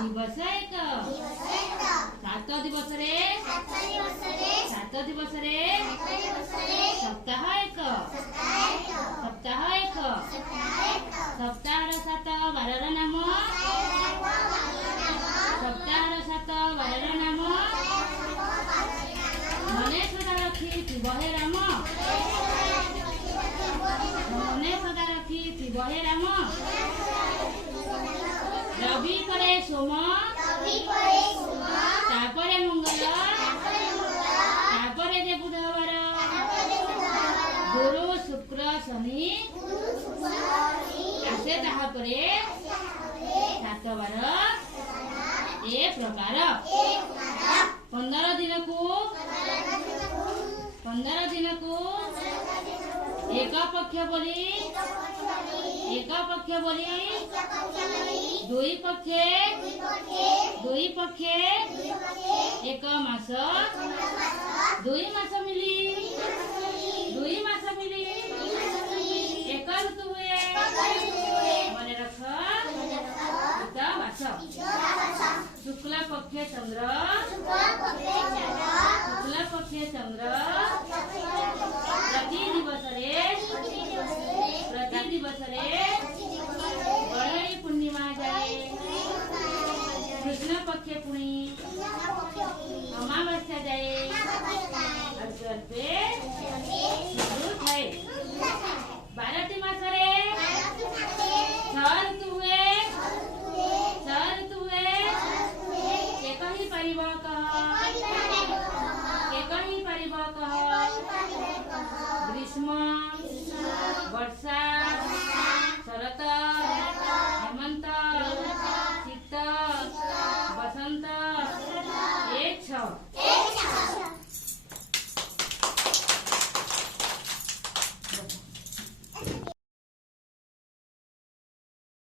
दिवस एक सात दिवस रे सप्ताह एक सप्ताह सात बार नाम मने सदा रखी बहे राम रवि परे सोम तापरे मंगल तापरे जे बुधवार गुरु शुक्र शनि आसे ताहापरे सात बार ए प्रकार 15 दिन को एक पक्ष बोली दुई पक्षे एक मास दुई मास मिली एक ऋतु हुए मने रख शुक्ल पक्षे चंद्र प्रति दिवस रे बड़ी पूर्णिमा जाए कृष्ण पक्षे पुणी अमावस्या जाए शुरू थे 12 मास रे